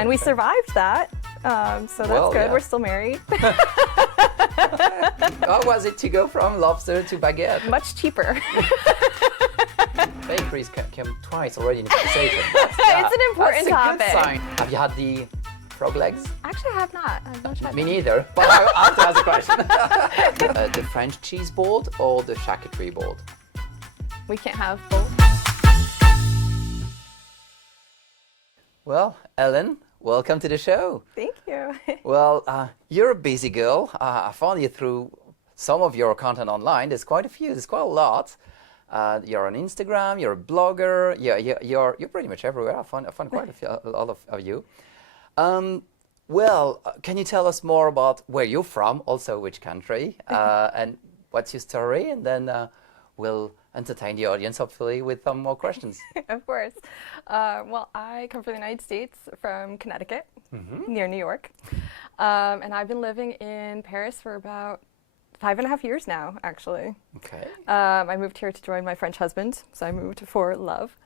And we survived that, so that's good. Yeah. We're still married. How was it to go from lobster to baguette? Much cheaper. Bakeries came twice already in conversation. It's an important topic. That's a good sign. Have you had the frog legs? Actually, I have not. I've not tried Me them. neither. But I have to ask a question. The French cheese board or the charcuterie board? We can't have both. Well, Ellen, welcome to the show. Thank you. Well, you're a busy girl. I found you through some of your content online. There's quite a few. There's quite a lot. You're on Instagram. You're a blogger. You're pretty much everywhere. I found quite a lot of you. Well, can you tell us more about where you're from, also which country, and what's your story, and then we'll entertain the audience hopefully with some more questions. Of course. Well, I come from the United States, from Connecticut, near New York. And I've been living in Paris for about 5.5 years now, actually. Okay. I moved here to join my French husband, so I moved for love.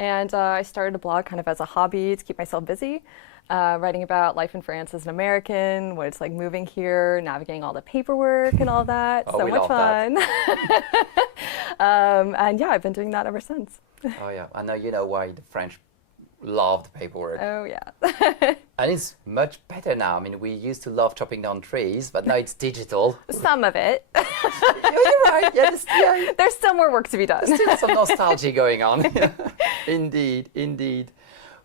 And I started a blog kind of as a hobby to keep myself busy, writing about life in France as an American, what it's like moving here, navigating all the paperwork and all that. Oh, so we much love fun. And yeah, I've been doing that ever since. Oh yeah, I know you know why the French love the paperwork. Oh yeah. And it's much better now. I mean, we used to love chopping down trees, but now it's digital. Some of it. You're right. Yeah, There's still more work to be done. still some nostalgia going on. Indeed, indeed.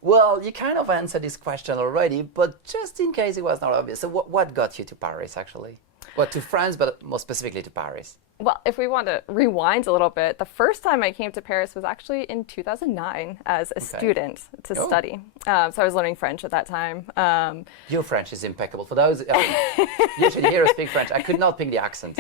Well, you kind of answered this question already, but just in case it was not obvious, so what got you to Paris, actually? Well, to France, but more specifically to Paris. Well, if we want to rewind a little bit, the first time I came to Paris was actually in 2009 as a student to study. So I was learning French at that time. Your French is impeccable. For those, usually hear us speak French, I could not pick the accent.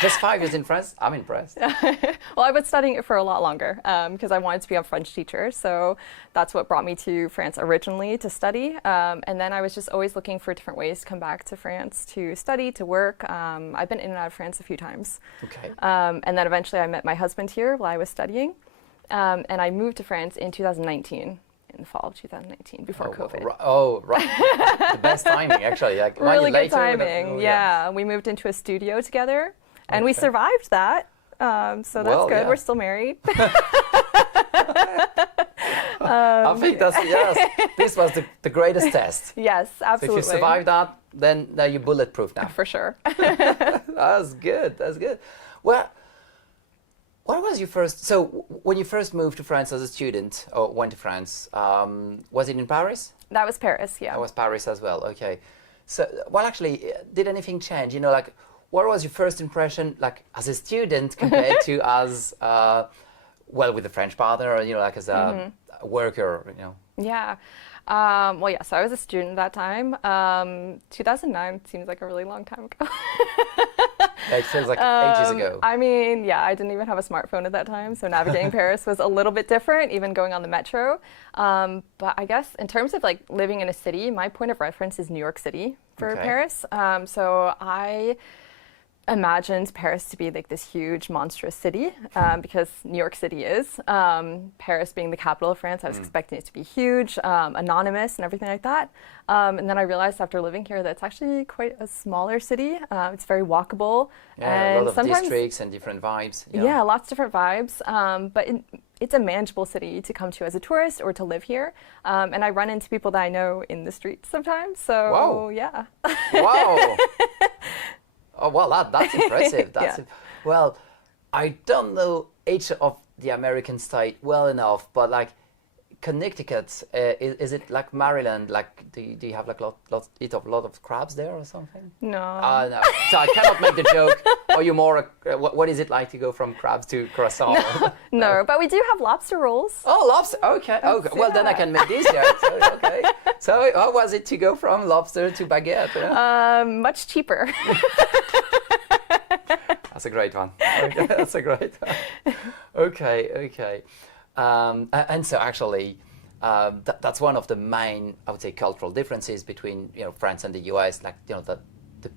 Just 5 years in France, I'm impressed. Well, I've been studying it for a lot longer because I wanted to be a French teacher. So that's what brought me to France originally to study. And then I was just always looking for different ways to come back to France to study, to work. I've been in and out of France a few times. Okay. And then eventually I met my husband here while I was studying. And I moved to France in 2019. In the fall of 2019, before COVID. Right. The best timing, actually. Like, Really good later, timing, yeah. We moved into a studio together, and we survived that. So that's good. Yeah. We're still married. I think this was the greatest test. Yes, So absolutely. if you survive that, then now you're bulletproof now. For sure. That's good. That's good. Well, what was your first? So when you first moved to France as a student, or went to France, was it in Paris? That was Paris, yeah. That was Paris as well. Okay. So, well, actually, did anything change? You know, like, what was your first impression, like, as a student compared to as, well, with a French partner, or, you know, like, as a worker, you know? Yeah. Well, yeah, so I was a student at that time. 2009 seems like a really long time ago. It feels like ages ago. I mean, yeah, I didn't even have a smartphone at that time, so navigating Paris was a little bit different, even going on the metro. But I guess in terms of like living in a city, my point of reference is New York City for Paris. So I imagined Paris to be like this huge, monstrous city because New York City is. Paris being the capital of France, I was expecting it to be huge, anonymous and everything like that. And then I realized after living here that it's actually quite a smaller city. It's very walkable. Yeah, and a lot of districts and different vibes. Yeah, lots of different vibes. But it's a manageable city to come to as a tourist or to live here. And I run into people that I know in the streets sometimes. So, Wow. yeah. Wow. Oh, well, that's impressive. Yeah. Well, I don't know each of the American state well enough, but like Connecticut, is it like Maryland? Like, do you have like eat a lot of crabs there or something? No. No. So I cannot make the joke. Are you more? What is it like to go from crabs to croissant? No, but we do have lobster rolls. Oh, lobster. Okay. Okay. Well, then I can make this joke. So, okay. So how was it to go from lobster to baguette? Much cheaper. That's a great one. Okay, that's a great one. Okay. And so actually, that's one of the main, I would say, cultural differences between France and the US. Like the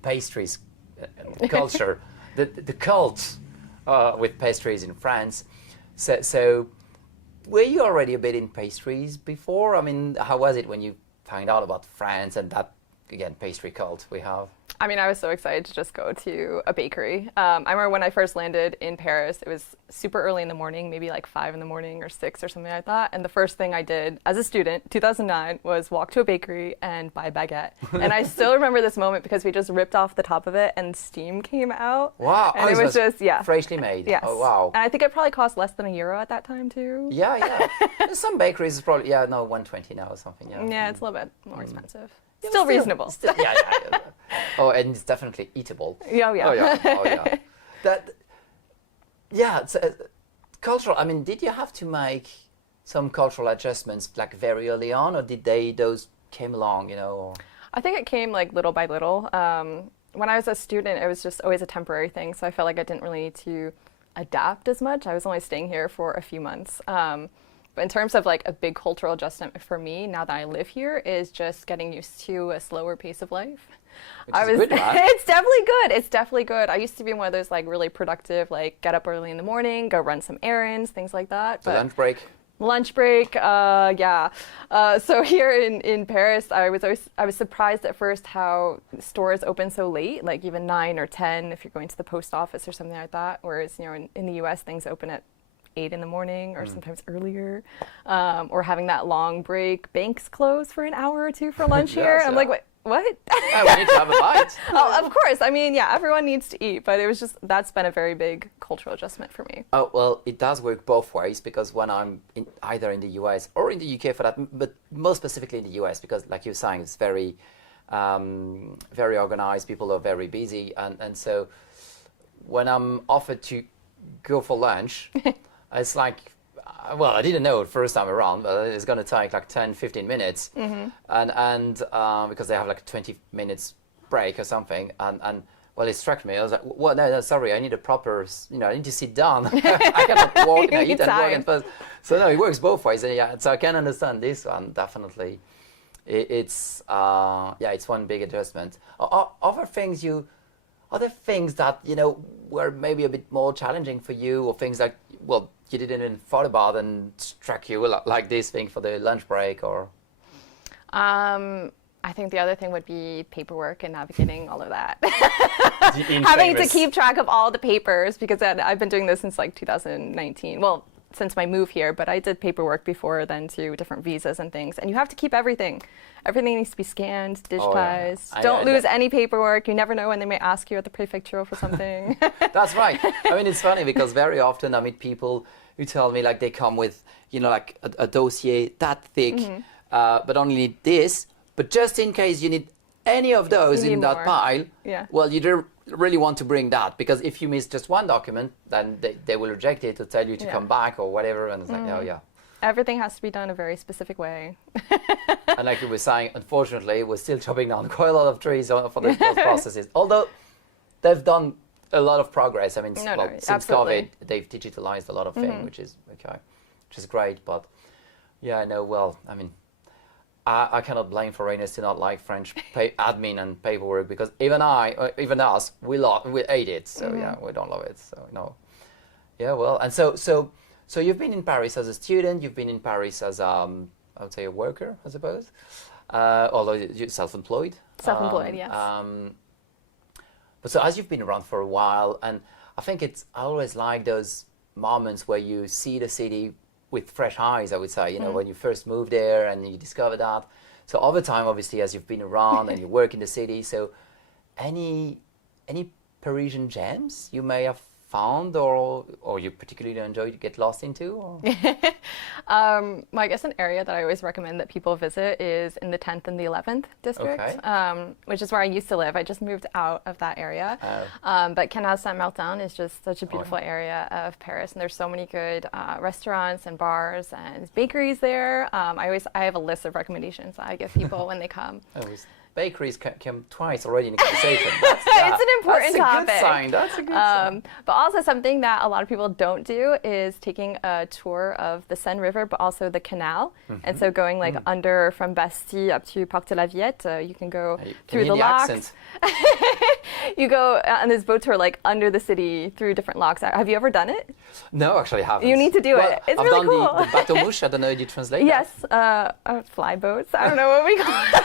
pastries culture, the cult with pastries in France. So were you already a bit in pastries before? I mean, how was it when you find out about France and that, again, pastry cult we have? I mean, I was so excited to just go to a bakery. I remember when I first landed in Paris, it was super early in the morning, maybe like 5 in the morning or 6 or something like that. And the first thing I did as a student, 2009, was walk to a bakery and buy baguette. And I still remember this moment because we just ripped off the top of it and steam came out. Wow. And it was just, freshly made. Yes. Oh, wow. And I think it probably cost less than €1 at that time, too. Yeah. Some bakeries is probably, 120 now or something. Yeah, it's a little bit more expensive. Still reasonable. Yeah. Oh, and it's definitely eatable. Yeah. Oh yeah. It's, cultural. I mean, did you have to make some cultural adjustments like very early on, or did those came along? Or? I think it came like little by little. When I was a student, it was just always a temporary thing, so I felt like I didn't really need to adapt as much. I was only staying here for a few months. But in terms of like a big cultural adjustment for me, now that I live here, is just getting used to a slower pace of life. Good, right? It's definitely good. It's definitely good. I used to be one of those like really productive, like get up early in the morning, go run some errands, things like that. The lunch break. So here in Paris, I was surprised at first how stores open so late, like even 9 or 10 if you're going to the post office or something like that. Whereas in the U.S. things open at 8 in the morning or sometimes earlier, or having that long break. Banks close for an hour or two for lunch here. I'm like, what? We need to have a bite. Oh, of course. I mean, yeah, everyone needs to eat, but it was just, that's been a very big cultural adjustment for me. Oh, well, it does work both ways, because when I'm either in the US or in the UK for that, but most specifically in the US, because like you're saying, it's very, very organized, people are very busy. And so when I'm offered to go for lunch, it's like, well, I didn't know it first time around, but it's going to take like 10, 15 minutes. And because they have like a 20 minutes break or something. And well, it struck me. I was like, well, no, sorry, I need a proper, I need to sit down. I cannot walk and eat and walk and first. So no, it works both ways. And yeah, so I can understand this one, definitely. It's one big adjustment. Other things that, were maybe a bit more challenging for you, or things like, well, you didn't even thought about and struck you like this thing for the lunch break, or? I think the other thing would be paperwork and navigating all of that. Having to keep track of all the papers, because I've been doing this since like 2019. Well, since my move here, but I did paperwork before then too, different visas and things. And you have to keep everything. Everything needs to be scanned, digitized. Oh, yeah. Don't lose any paperwork. You never know when they may ask you at the prefecture for something. That's right. I mean, it's funny because very often I meet people who tell me like they come with, like a dossier that thick, but only need this. But just in case you need any of those in that pile, well, you don't really want to bring that, because if you miss just one document, then they will reject it or tell you to come back or whatever. And it's like, oh, yeah. Everything has to be done a very specific way. And like you were saying, unfortunately, we're still chopping down quite a lot of trees for those processes. Although they've done a lot of progress. I mean, since absolutely. COVID, they've digitalized a lot of things, which is great. But yeah, I know. Well, I mean, I cannot blame foreigners to not like French admin and paperwork, because even us, we hate it. So yeah, we don't love it. So no. Yeah, well, and so you've been in Paris as a student. You've been in Paris as I would say a worker, I suppose. Although you're self-employed. Self-employed, yes. But so as you've been around for a while, and I think I always like those moments where you see the city with fresh eyes, I would say, when you first moved there and you discover that. So over time, obviously, as you've been around and you work in the city, so any Parisian gems you may have found or you particularly enjoy to get lost into? Or? I guess an area that I always recommend that people visit is in the 10th and the 11th district, which is where I used to live. I just moved out of that area. But Canal Saint-Martin is just such a beautiful area of Paris, and there's so many good restaurants and bars and bakeries there. I have a list of recommendations that I give people when they come. bakeries came twice already in the conversation. It's an important topic. That's a good sign. That's a good sign. But also something that a lot of people don't do is taking a tour of the Seine River, but also the canal. And so going like under from Bastille up to Parc de la Villette, you can go through the locks. Accent. You go on this boat tour like under the city through different locks. Have you ever done it? No, actually I haven't. You need to do it. It's I've really done cool. the bateau mouche. I don't know, did you translate Yes, fly boats. I don't know what we call it.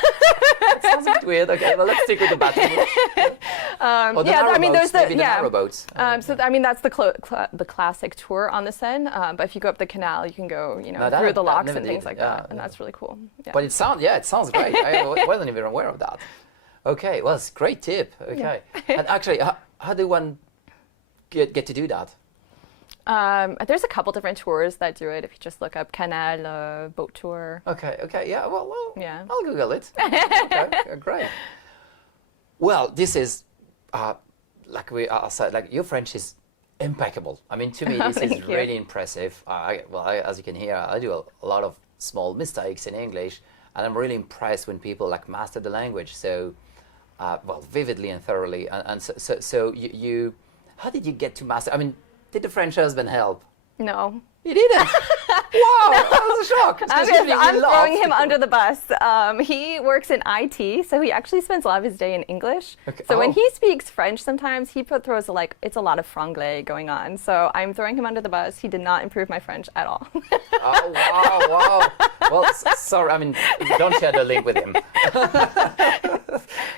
that? Sounds a bit weird. Okay, well, let's stick with the bateau mouche. Or the narrow boats, maybe the narrow boats. So I mean, that's the classic tour on the Seine. But if you go up the canal, you can go, through the locks and things like that, and that's really cool. Yeah. But it sounds great. I wasn't even aware of that. Okay, well, it's a great tip. Okay, and actually, how do one get to do that? There's a couple different tours that do it. If you just look up Canal boat tour. Okay, yeah. Well, yeah. I'll Google it. Okay, great. Well, this is like we said, like your French is impeccable. I mean, to me, this is really impressive. As you can hear, I do a lot of small mistakes in English, and I'm really impressed when people like master the language so vividly and thoroughly. And so you, how did you get to master? I mean, did the French husband help? No. You didn't? Wow, that was a shock. I'm throwing him under the bus. He works in IT, so he actually spends a lot of his day in English. Okay. So when he speaks French, sometimes he throws it's a lot of franglais going on. So I'm throwing him under the bus. He did not improve my French at all. Oh, wow. Well, sorry, I mean, don't share the link with him.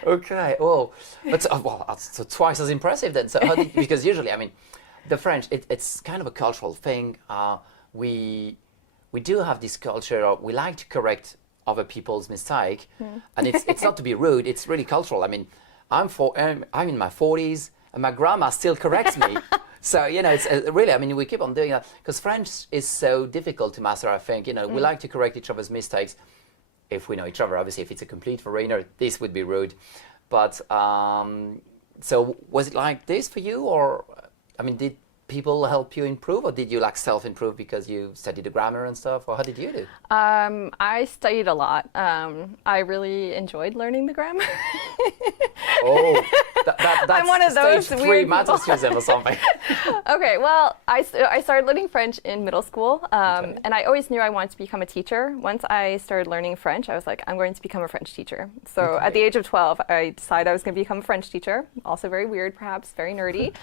Okay, but so twice as impressive then. So because usually, I mean, the French, it's kind of a cultural thing. We do have this culture of we like to correct other people's mistake, and it's not to be rude. It's really cultural. I mean, I'm in my 40s, and my grandma still corrects me. So it's really. I mean, we keep on doing that because French is so difficult to master. I think we like to correct each other's mistakes if we know each other. Obviously, if it's a complete foreigner, this would be rude. But so was it like this for you, or? I mean, did people help you improve, or did you like self-improve because you studied the grammar and stuff, or how did you do? I studied a lot. I really enjoyed learning the grammar. That's I'm one of those stage 3 weird mathersism or something. Okay, well, I started learning French in middle school, and I always knew I wanted to become a teacher. Once I started learning French, I was like, I'm going to become a French teacher. So at the age of 12, I decided I was going to become a French teacher. Also very weird, perhaps, very nerdy.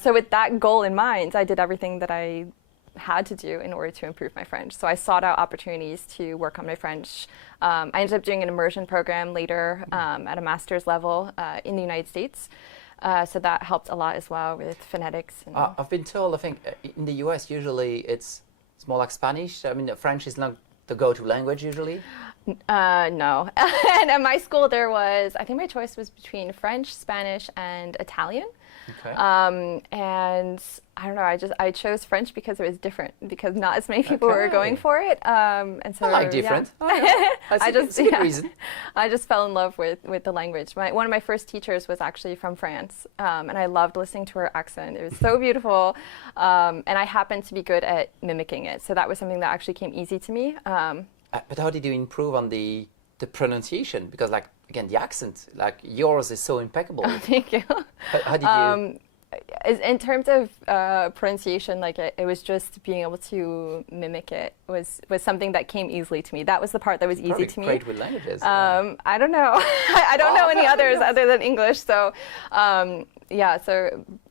So with that goal in mind, I did everything that I had to do in order to improve my French. So I sought out opportunities to work on my French. I ended up doing an immersion program later at a master's level in the United States. So that helped a lot as well with phonetics. And I've been told, I think, in the US, usually it's more like Spanish. I mean, French is not the go-to language usually. No. And at my school, I think my choice was between French, Spanish, and Italian. Okay. And I don't know, I chose French because it was different, because not as many people were going for it. And so I like different. Yeah. That's a good reason. I just fell in love with the language. One of my first teachers was actually from France, and I loved listening to her accent. It was so beautiful, and I happened to be good at mimicking it. So that was something that actually came easy to me. But how did you improve on the pronunciation? Because again, the accent, yours is so impeccable. Oh, thank you. How did you? In terms of pronunciation, it was just being able to mimic it was something that came easily to me. That was the part that was easy to me. Great with languages. I don't know. I don't know any others other than English. So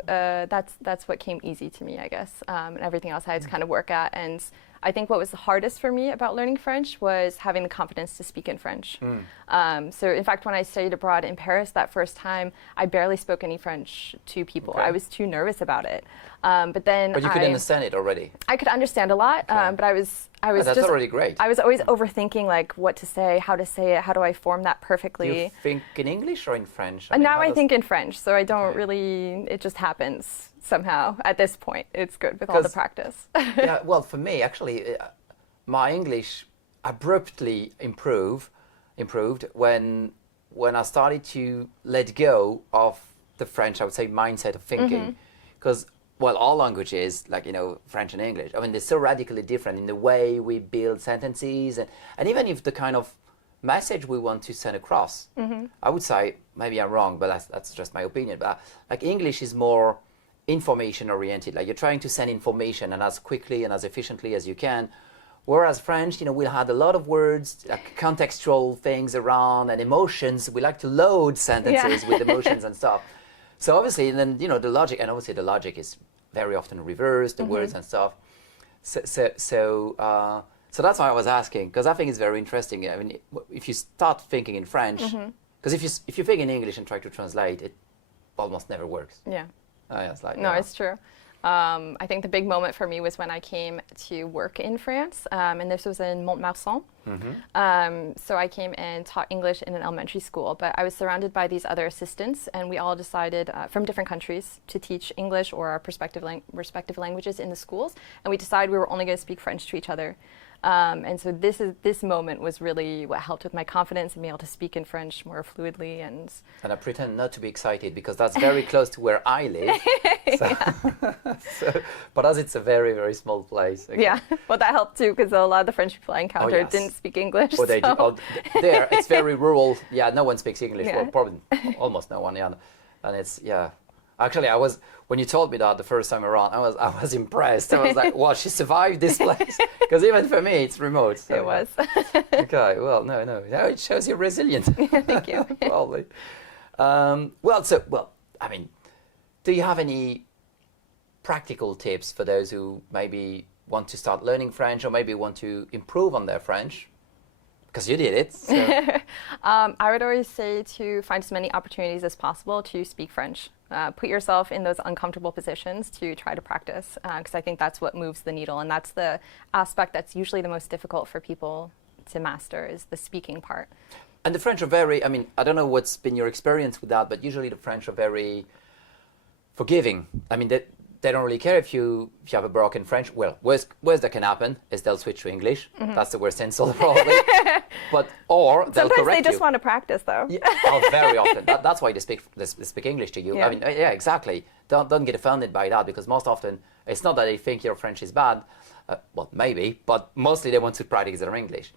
that's what came easy to me, I guess. And everything else I had to kind of work at. And I think what was the hardest for me about learning French was having the confidence to speak in French. So in fact, when I studied abroad in Paris that first time, I barely spoke any French to people. Okay. I was too nervous about it. But you could understand it already. I could understand a lot, but I was that's just already great. I was always overthinking what to say, how to say it, how do I form that perfectly. Do you think in English or in French? Now I think in French, so I don't really. It just happens somehow at this point. It's good with all the practice. Yeah, well, for me actually, my English abruptly improved when I started to let go of the French, I would say, mindset of thinking, because. Well, all languages, French and English, I mean, they're so radically different in the way we build sentences, and even if the kind of message we want to send across. I would say, maybe I'm wrong, but that's just my opinion. But like English is more information oriented. Like you're trying to send information and as quickly and as efficiently as you can. Whereas French, we'll have a lot of words, like contextual things around and emotions. We like to load sentences with emotions and stuff. So obviously, then, the logic, and obviously the logic is very often reversed, the words and stuff. So that's why I was asking, because I think it's very interesting. I mean, if you start thinking in French, because if you think in English and try to translate, it almost never works. Yeah. It's like, no, it's true. I think the big moment for me was when I came to work in France, and this was in Mont-Marsan. So I came and taught English in an elementary school, but I was surrounded by these other assistants, and we all decided from different countries to teach English or our respective languages in the schools, and we decided we were only going to speak French to each other. And so this moment was really what helped with my confidence and being able to speak in French more fluidly. And I pretend not to be excited because that's very close to where I live. But as it's a very, very small place. Okay. Yeah, well, that helped too because a lot of the French people I encountered didn't speak English. Well, they do. There, it's very rural. Yeah, no one speaks English. Well, probably almost no one. Yeah, and it's Actually, when you told me that the first time around, I was impressed. I was like, "Wow, she survived this place." Because even for me, it's remote. So, it was. Okay, well, no, it shows you're resilient. Thank you. Probably. I mean, do you have any practical tips for those who maybe want to start learning French or maybe want to improve on their French? Because you did it. So. I would always say to find as many opportunities as possible to speak French. Put yourself in those uncomfortable positions to try to practice, because I think that's what moves the needle, and that's the aspect that's usually the most difficult for people to master, is the speaking part. And the French are very, I don't know what's been your experience with that, but usually the French are very forgiving. I mean, they don't really care if you have a broken French. Well, worst that can happen is they'll switch to English. That's the worst insult probably. Or they'll sometimes correct they just you. want to practice though. Very often. That's why they speak English to you. Yeah. Yeah, exactly. Don't get offended by that because most often it's not that they think your French is bad. Well, maybe, but mostly they want to practice their English.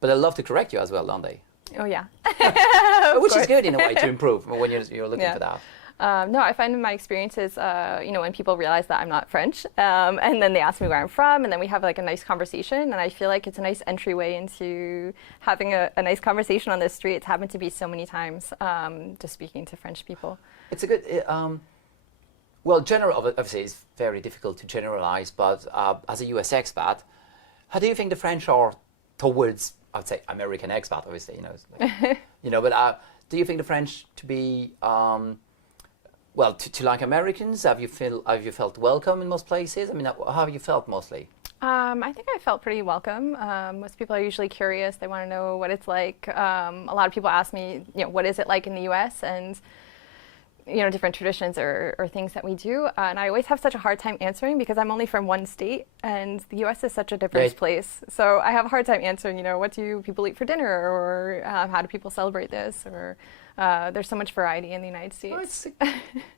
But they love to correct you as well, don't they? Oh yeah. Which is good in a way to improve when you're looking for that. No, I find in my experiences, when people realize that I'm not French, and then they ask me where I'm from, and then we have like a nice conversation, and I feel like it's a nice entryway into having a nice conversation on the street. It's happened to be so many times, just speaking to French people. It's a good, obviously it's very difficult to generalize, but as a US expat, how do you think the French are towards, I would say, American expat, obviously, but do you think the French to be, to like Americans, have you felt welcome in most places? I mean, how have you felt mostly? I think I felt pretty welcome. Most people are usually curious. They want to know what it's like. A lot of people ask me, what is it like in the U.S. and different traditions or things that we do. And I always have such a hard time answering because I'm only from one state, and the U.S. is such a diverse place. So I have a hard time answering. What do people eat for dinner, or how do people celebrate this, or there's so much variety in the United States.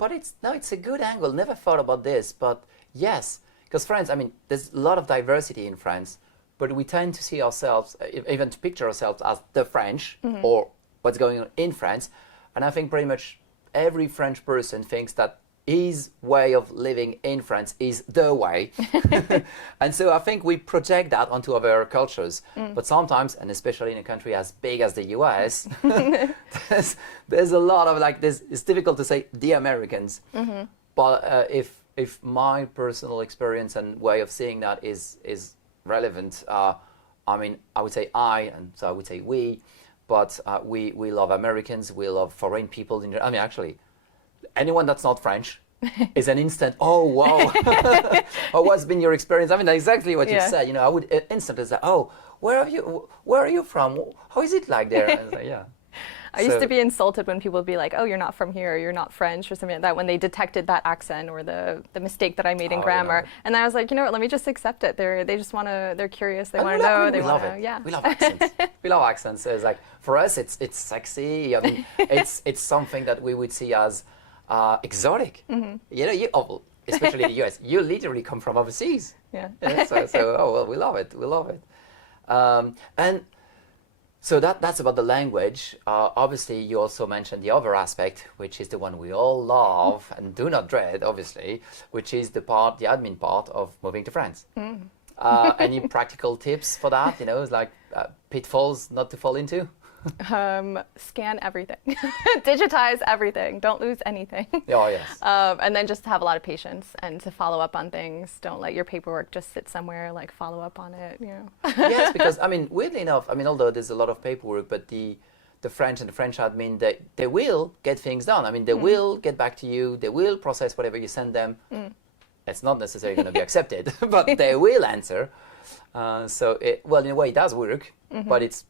It's a good angle. Never thought about this, but yes, because France, there's a lot of diversity in France, but we tend to see ourselves, even to picture ourselves as the French or what's going on in France. And I think pretty much every French person thinks that his way of living in France is the way. And so I think we project that onto other cultures. But sometimes, and especially in a country as big as the US, there's a lot of it's difficult to say the Americans. But if my personal experience and way of seeing that is relevant, I would say and so I would say we, but we love Americans, we love foreign people. Actually, anyone that's not French is an instant, oh, wow. Oh, what's been your experience? Exactly what you said. I would instantly say, oh, where are you from? How is it like there? And I say, I used to be insulted when people would be like, oh, you're not from here, or you're not French, or something like that, when they detected that accent or the mistake that I made in grammar. And then I was like, let me just accept it. They're curious, they want to know. We love accents. We love accents. So it's like, for us, it's sexy. It's something that we would see as exotic. Especially in the US, you literally come from overseas. Yeah. So we love it. We love it. And So that's about the language. Obviously, you also mentioned the other aspect, which is the one we all love and do not dread, obviously, which is the admin part of moving to France. Any practical tips for that? It's like pitfalls not to fall into? Scan everything. Digitize everything. Don't lose anything. Oh, yes. And then just to have a lot of patience and to follow up on things. Don't let your paperwork just sit somewhere, like follow up on it, Yes, because, weirdly enough, although there's a lot of paperwork, but the French and the French admin, they will get things done. They will get back to you. They will process whatever you send them. It's not necessarily going to be accepted, but they will answer. So, in a way, it does work, but it's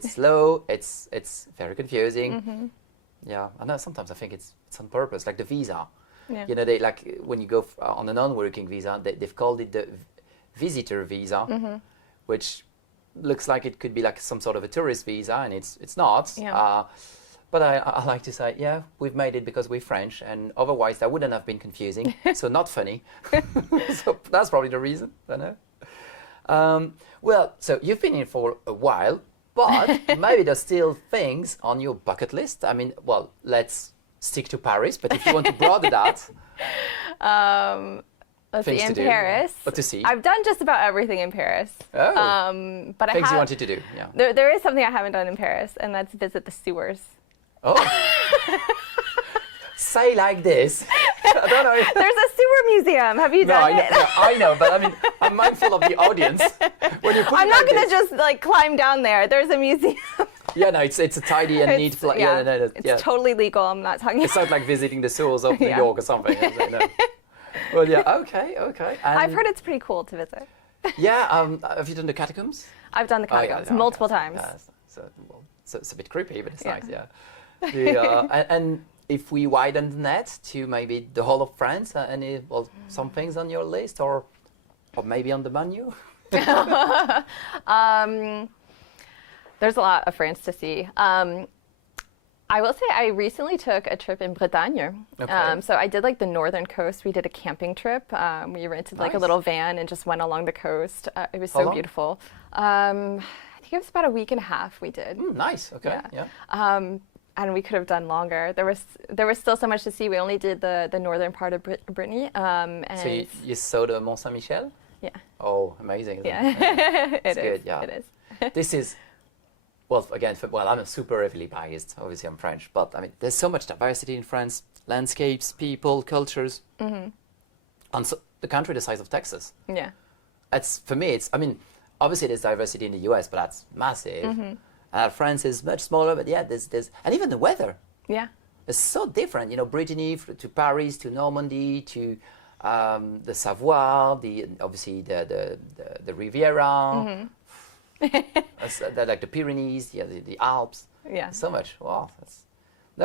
slow, it's very confusing. Yeah, I know sometimes I think it's on purpose, like the visa. Yeah. They like when you go on a non-working visa, they've called it the visitor visa, which looks like it could be like some sort of a tourist visa, and it's not. Yeah. But I like to say, yeah, we've made it because we're French, and otherwise that wouldn't have been confusing, so not funny. So that's probably the reason, I know. So you've been here for a while, but maybe there's still things on your bucket list. Let's stick to Paris, but if you want to broaden that. Let's see, things in to do, Paris. What to see. I've done just about everything in Paris. Oh. But things you wanted to do, yeah. There is something I haven't done in Paris, and that's visit the sewers. Oh. Say like this. I don't know. There's a sewer museum. Have you done it? No, I know, but I'm mindful of the audience. When you put I'm not going to this, just climb down there. There's a museum. Yeah, no, it's a tidy and neat place. Yeah, no, it's totally legal. I'm not talking. It's not like visiting the sewers of New York or something. No. Well, yeah, okay. And I've heard it's pretty cool to visit. Yeah, have you done the catacombs? I've done the catacombs multiple times. Yeah, so it's a bit creepy, but it's nice, yeah. And if we widen the net to maybe the whole of France, some things on your list, or maybe on the menu? There's a lot of France to see. I will say I recently took a trip in Bretagne. Okay. So I did the northern coast. We did a camping trip. We rented a little van and just went along the coast. It was so beautiful. I think it was about a week and a half we did. Nice. Okay. Yeah. And we could have done longer. There was still so much to see. We only did the northern part of Brittany. And so you saw the Mont Saint-Michel? Yeah. Oh, amazing. Yeah. It's good, yeah. It is. This is, I'm super heavily biased. Obviously, I'm French, but there's so much diversity in France: landscapes, people, cultures. And so, the country the size of Texas. Yeah. For me, obviously there's diversity in the US, but that's massive. France is much smaller, but yeah, there's and even the weather. Yeah. It's so different. Brittany to Paris to Normandy to the Savoie, obviously the Riviera. Like the Pyrenees, the Alps. Yeah. So much. Wow.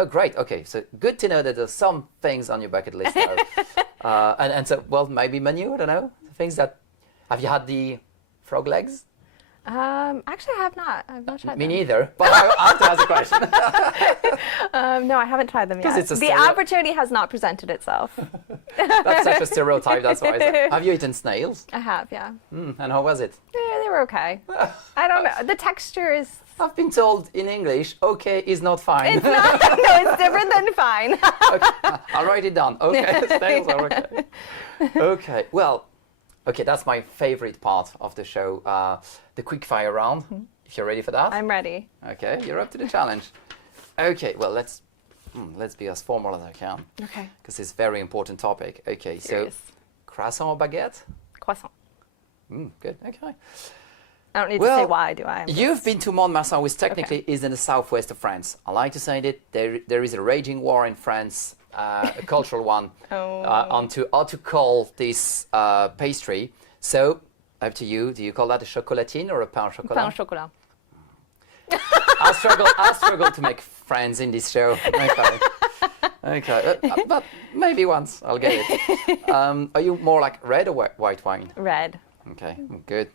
Great. Okay. So good to know that there's some things on your bucket list. And so, maybe menu, I don't know. Things that, have you had the frog legs? Actually, I have not. I've not tried Me them. neither, but I have to ask a question. No, I haven't tried them yet. It's the opportunity has not presented itself. That's such a stereotype, that's why. Have you eaten snails? I have, yeah. And how was it? Yeah, they were okay. I don't know. The texture is... I've been told in English, okay is not fine. It's not. No, it's different than fine. Okay, I'll write it down. Okay, snails are okay. Okay, okay, that's my favorite part of the show, the quickfire round. If you're ready for that. I'm ready. Okay, you're up to the challenge. Okay, let's be as formal as I can. Okay. Because it's a very important topic. Okay, Serious. so croissant or baguette? Croissant. Good, okay. I don't need to say why, do I? You've been to Mont-de-Marsan, which technically is in the southwest of France. I like to say that there is a raging war in France, a cultural one, on how to call this pastry. So, up to you. Do you call that a chocolatine or a pain au chocolat? Pain au chocolat. I struggle to make friends in this show. Okay. But maybe once I'll get it. Are you more like red or white wine? Red. Okay, good.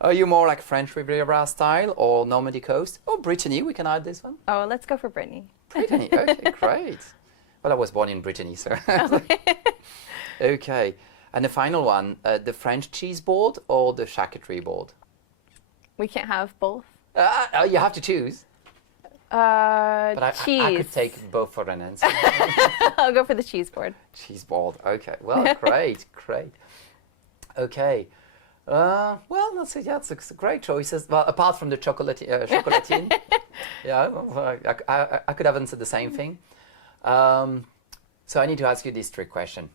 Are you more like French Riviera style or Normandy coast or Brittany? We can add this one. Oh, let's go for Brittany. Brittany, okay, great. Well, I was born in Brittany, so. Okay, and the final one, the French cheese board or the charcuterie board? We can't have both. You have to choose. But Cheese. I could take both for an answer. I'll go for the cheese board. Cheese board. Okay. Well, great. Okay. Well, that's a great choices. Well, apart from the chocolatine. Yeah. Well, I could have answered the same thing. So I need to ask you this trick question.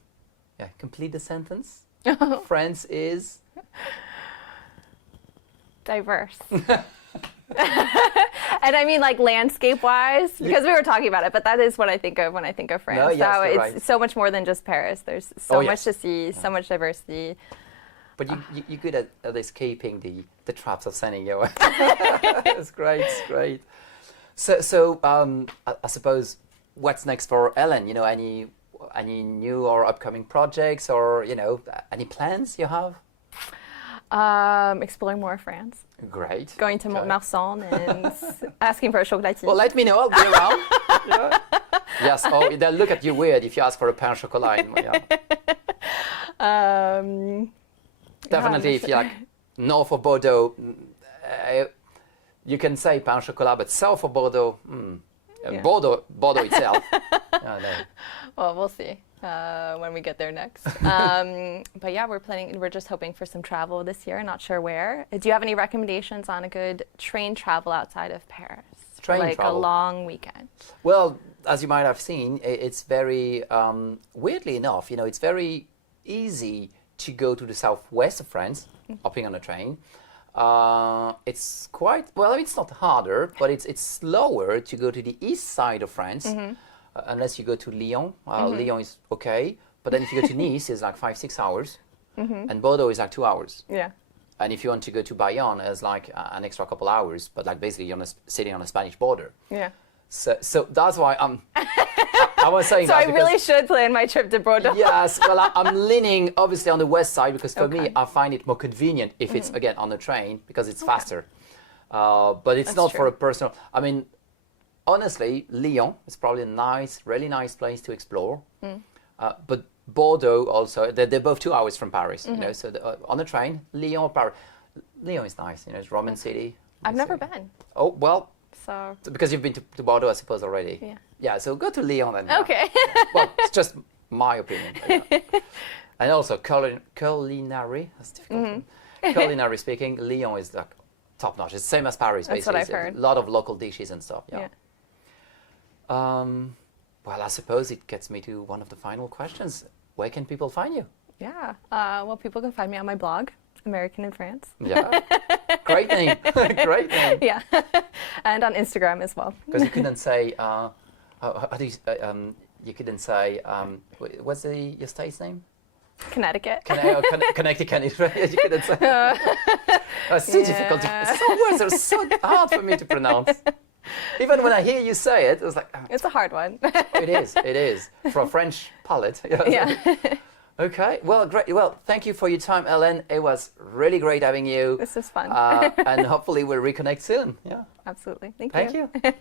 Yeah. Complete the sentence. France is diverse. And I mean, like, landscape-wise, because we were talking about it, but that is what I think of when I think of France. No, yes, so you're it's right. so much more than just Paris. There's so much yes. to see, so much diversity. But you're good at escaping the traps of sending you. It's great. So I suppose what's next for Ellen? You know, any new or upcoming projects, or any plans you have? Exploring more France. Great. Going to Mont-Marsan and asking for a chocolatine. Well, let me know. I'll be around. Yeah. Yes. Oh, they'll look at you weird if you ask for a pain au chocolat. Yeah. Definitely, if you're like north of Bordeaux, you can say pain au chocolat, but south of Bordeaux, Bordeaux itself. No. Well, we'll see when we get there next. But yeah, we're just hoping for some travel this year. Not sure where. Do you have any recommendations on a good train travel outside of Paris? Travel? A long weekend. Well, as you might have seen, it's very, weirdly enough, it's very easy to go to the southwest of France, hopping on a train. It's quite, well, it's not harder, but it's slower to go to the east side of France, unless you go to Lyon. Lyon is okay, but then if you go to Nice, it's like 5-6 hours, and Bordeaux is like 2 hours. Yeah. And if you want to go to Bayonne, it's like an extra couple hours, but like basically you're sitting on a Spanish border. Yeah. So that's why I was saying so that. I really should plan my trip to Bordeaux. Yes, well, I'm leaning obviously on the west side because for me, I find it more convenient if it's again on the train because it's faster. But it's not for a personal. I mean, honestly, Lyon is probably a really nice place to explore. But Bordeaux also, they're both 2 hours from Paris. So on the train, Lyon or Paris. Lyon is nice. It's Roman city. I've never been. Oh well. So because you've been to Bordeaux, I suppose already. Yeah. Yeah. So go to Lyon then. Okay. Well, it's just my opinion. But, and also culinary. That's difficult. Culinary speaking, Lyon is like top notch. It's the same as Paris. That's basically. what I've heard. A lot of local dishes and stuff. Yeah. Well, I suppose it gets me to one of the final questions. Where can people find you? Yeah. Well, people can find me on my blog, American in France. Yeah. Great name. Great name. Yeah. And on Instagram as well. Because you couldn't say, how do you couldn't say, what's your state's name? Connecticut. Connecticut. You couldn't say. It's so difficult. Some words are so hard for me to pronounce. Even when I hear you say it, it's like... It's a hard one. It is. For a French palate. Yeah. Okay, well, great. Well, thank you for your time, Ellen. It was really great having you. This was fun. And hopefully we'll reconnect soon. Yeah. Absolutely. Thank Thank you. you.